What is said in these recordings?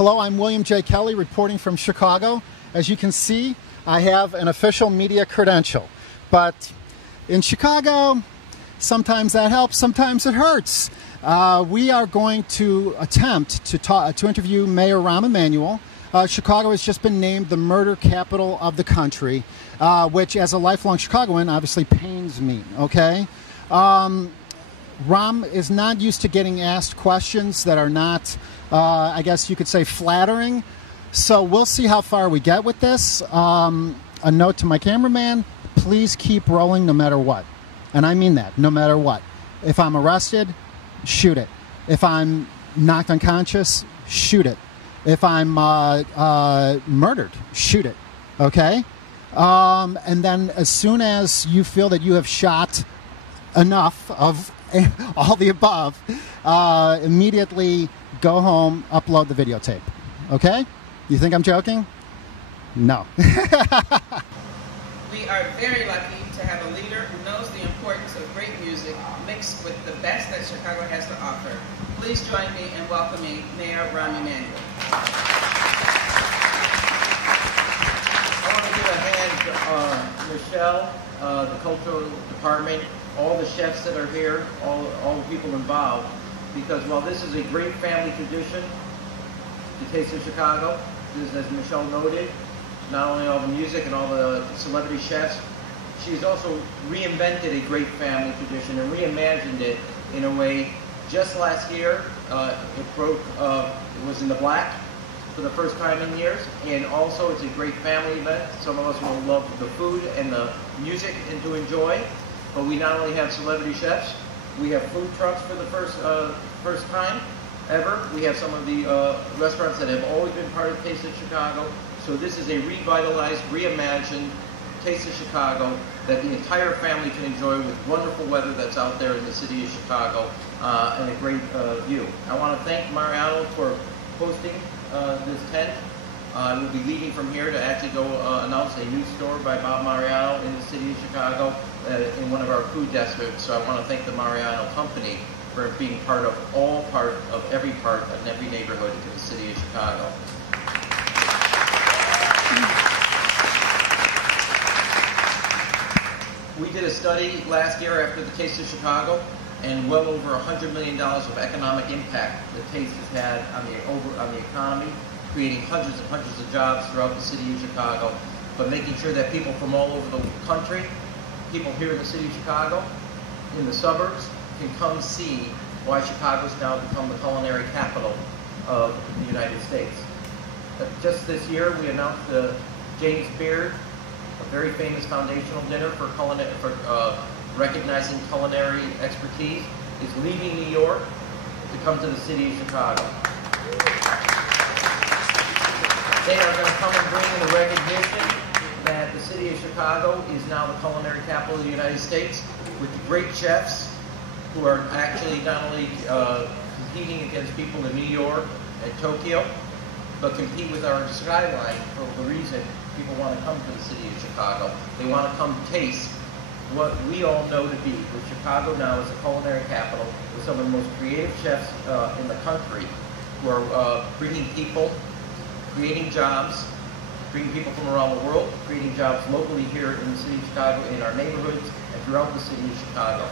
Hello, I'm William J. Kelly reporting from Chicago. As you can see, I have an official media credential. But in Chicago, sometimes that helps, sometimes it hurts. We are going to attempt to interview Mayor Rahm Emanuel. Chicago has just been named the murder capital of the country, which as a lifelong Chicagoan obviously pains me, okay? Rahm is not used to getting asked questions that are not, I guess you could say, flattering. So we'll see how far we get with this. A note to my cameraman, please keep rolling no matter what. And I mean that, no matter what. If I'm arrested, shoot it. If I'm knocked unconscious, shoot it. If I'm murdered, shoot it. Okay? And then as soon as you feel that you have shot enough of all the above, immediately go home, upload the videotape. Okay? You think I'm joking? No. We are very lucky to have a leader who knows the importance of great music mixed with the best that Chicago has to offer. Please join me in welcoming Mayor Rahm Emanuel. I want to give a hand to Michelle, the cultural department, all the chefs that are here, all the people involved, because while this is a great family tradition, the Taste of Chicago, this, as Michelle noted, not only all the music and all the celebrity chefs, she's also reinvented a great family tradition and reimagined it in a way. Just last year, it was in the black for the first time in years, and also it's a great family event. Some of us will love the food and the music and to enjoy, but we not only have celebrity chefs, we have food trucks for the first time ever. We have some of the restaurants that have always been part of Taste of Chicago. So this is a revitalized, reimagined Taste of Chicago that the entire family can enjoy with wonderful weather that's out there in the city of Chicago and a great view. I want to thank Mariano for hosting this tent. We'll be leaving from here to actually go announce a new store by Bob Mariano in the city of Chicago in one of our food districts. So I want to thank the Mariano Company for being part of every part and every neighborhood in the city of Chicago. We did a study last year after the Taste of Chicago, and well over $100 million of economic impact the Taste has had on the economy, creating hundreds and hundreds of jobs throughout the city of Chicago, but making sure that people from all over the country, people here in the city of Chicago, in the suburbs, can come see why Chicago's now become the culinary capital of the United States. Just this year, we announced the James Beard, a very famous foundational dinner for recognizing culinary expertise, is leaving New York to come to the city of Chicago. They are going to come and bring in the recognition that the city of Chicago is now the culinary capital of the United States, with great chefs who are actually not only competing against people in New York and Tokyo, but compete with our skyline for the reason people want to come to the city of Chicago. They want to come taste what we all know to be, with Chicago now as a culinary capital, with some of the most creative chefs in the country, who are bringing people, creating jobs, bringing people from around the world, creating jobs locally here in the city of Chicago, in our neighborhoods, and throughout the city of Chicago.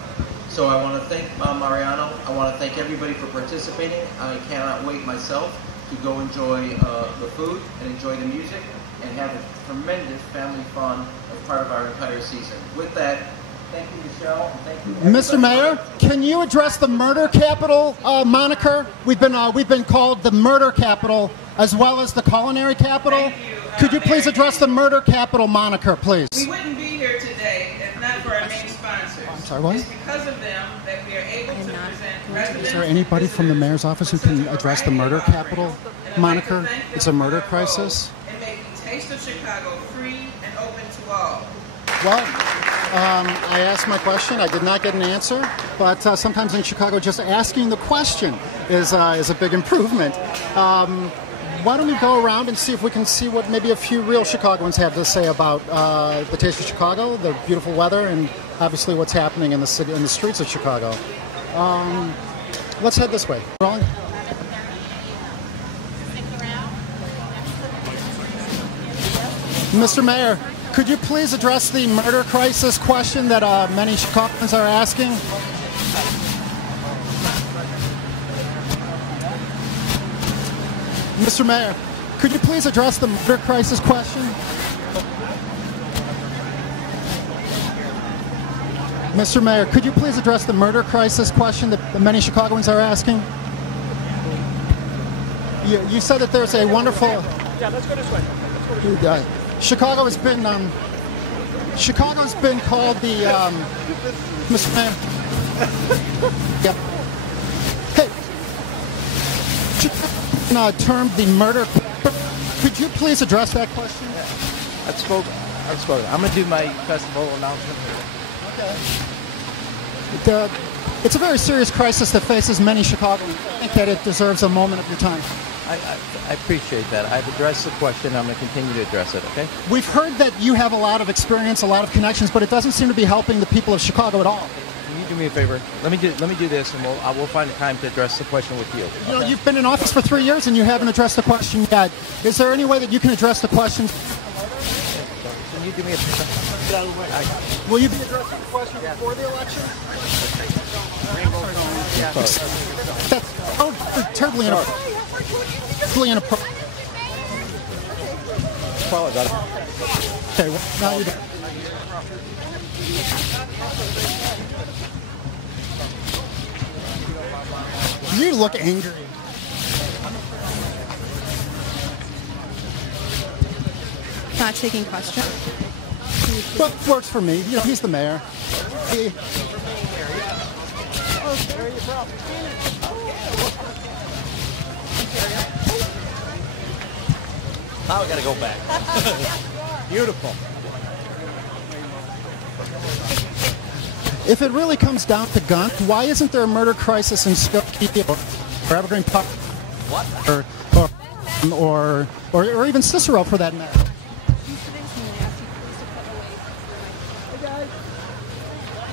So I want to thank Mariano. I want to thank everybody for participating. I cannot wait myself to go enjoy the food and enjoy the music and have a tremendous family fun as part of our entire season. With that, thank you, Michelle. And thank you, Mr. Mayor, can you address the murder capital moniker? We've been called the murder capital as well as the culinary capital. Thank you, Could you please address the murder capital moniker, please? We wouldn't be here today if not for our main sponsors. I'm sorry, what? It's because of them that we are able to present residents. Is there anybody from the mayor's office who can address the murder capital moniker? It's a murder crisis. And making Taste of Chicago free and open to all. Well, I asked my question. I did not get an answer, but sometimes in Chicago, just asking the question is a big improvement. Why don't we go around and see if we can see what maybe a few real Chicagoans have to say about the Taste of Chicago, the beautiful weather, and obviously what's happening in the city, in the streets of Chicago. Let's head this way. Rolling. Mr. Mayor, could you please address the murder crisis question that many Chicagoans are asking? Mr. Mayor, could you please address the murder crisis question? Mr. Mayor, could you please address the murder crisis question that many Chicagoans are asking? You said that there's a wonderful... Yeah, let's go this way. Chicago's been called the Mr. Mayor. Yeah. Hey, termed the murder. Could you please address that question? Yeah. I've spoken. I'm going to do my festival announcement. Okay. It's a very serious crisis that faces many Chicagoans. I think that it deserves a moment of your time. I appreciate that. I've addressed the question. I'm going to continue to address it, okay? We've heard that you have a lot of experience, a lot of connections, but it doesn't seem to be helping the people of Chicago at all. Can you do me a favor? Let me do this, and we'll find a time to address the question with you. You know, you've been in office for 3 years, and you haven't addressed the question yet. Is there any way that you can address the questions? Can you do me a favor? Will you be addressing the question before the election? That's terribly inappropriate. Okay, well, now you don't. You look angry. Not taking questions. Well, works for me. You know, he's the mayor. Now we got to go back. Beautiful. If it really comes down to guns, why isn't there a murder crisis in Skokie or Evergreen Park? What? Or even Cicero, for that matter?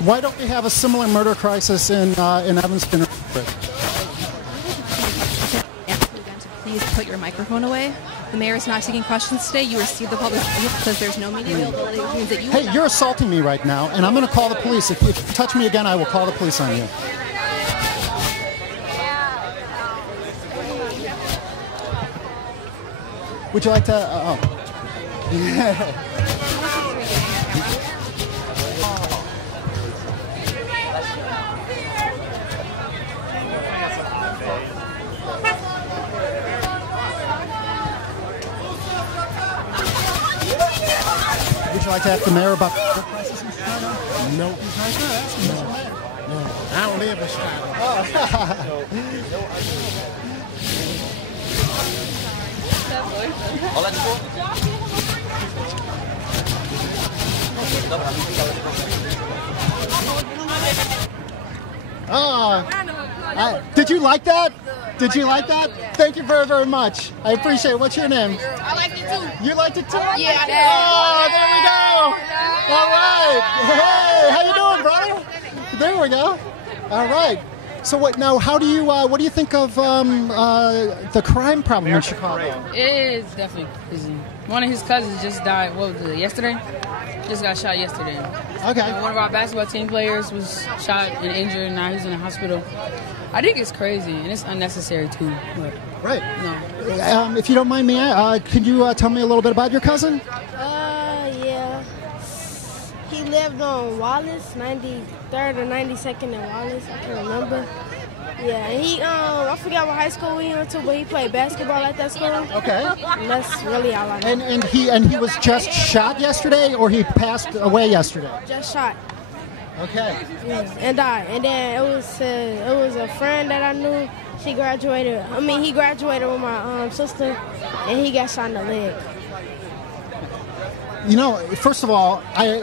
Why don't we have a similar murder crisis in Evanston? Please put your microphone away. The mayor is not taking questions today. You received the public because there's no media availability, which means that you... Hey, you're assaulting me right now, and I'm going to call the police. If you touch me again, I will call the police on you. Would you like to... Would you like to ask the mayor about the crisis in Chicago? No. He's right there. Ask him, Mr. Mayor. No. I don't live in Chicago. I'll let you go. Did you like that? Did you like that? Thank you very, very much. I appreciate it. What's your name? I liked it too. You liked it too? Yeah, I did. Oh, there we go. All right. Hey, how you doing, brother? There we go. All right. So what now? What do you think of the crime problem in Chicago? It is definitely crazy. One of his cousins just died. What was it? Yesterday? Just got shot yesterday. Okay. And one of our basketball team players was shot and injured. Now he's in the hospital. I think it's crazy and it's unnecessary too. But Right. no. If you don't mind me, can you tell me a little bit about your cousin? Yeah. He lived on Wallace, 93rd or 92nd in Wallace. I can't remember. Yeah, and he, I forgot what high school we went to, but he played basketball at that school. Okay. And that's really all I know. And he was just shot yesterday, or he passed away yesterday? Just shot. Okay. Yeah, and died. And then it was a friend that I knew. He graduated with my sister, and he got shot in the leg. You know, first of all, I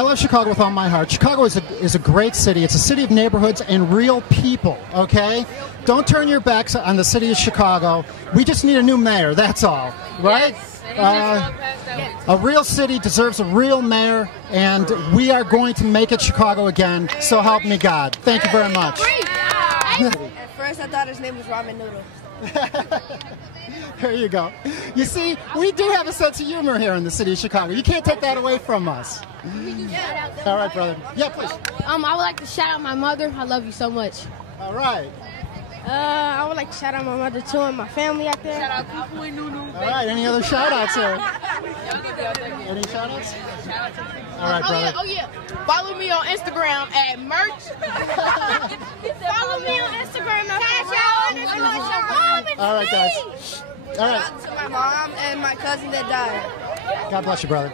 love Chicago with all my heart. Chicago is a great city. It's a city of neighborhoods and real people, okay? Don't turn your backs on the city of Chicago. We just need a new mayor, that's all, right? A real city deserves a real mayor, and we are going to make it Chicago again, so help me God. Thank you very much. At first, I thought his name was Ramen Noodle. There you go. You see, we do have a sense of humor here in the city of Chicago. You can't take that away from us. All right, brother. Yeah, please. I would like to shout out my mother. I love you so much. All right. I would like to shout out my mother too and my family out there. Shout out Kufu and Nunu. All right. Any other shout outs here? Any shout outs? All right, brother. Oh yeah. Follow me on Instagram at merch. Follow me on Instagram at All right, guys. All right. Shout out to my mom and my cousin that died. God bless you, brother.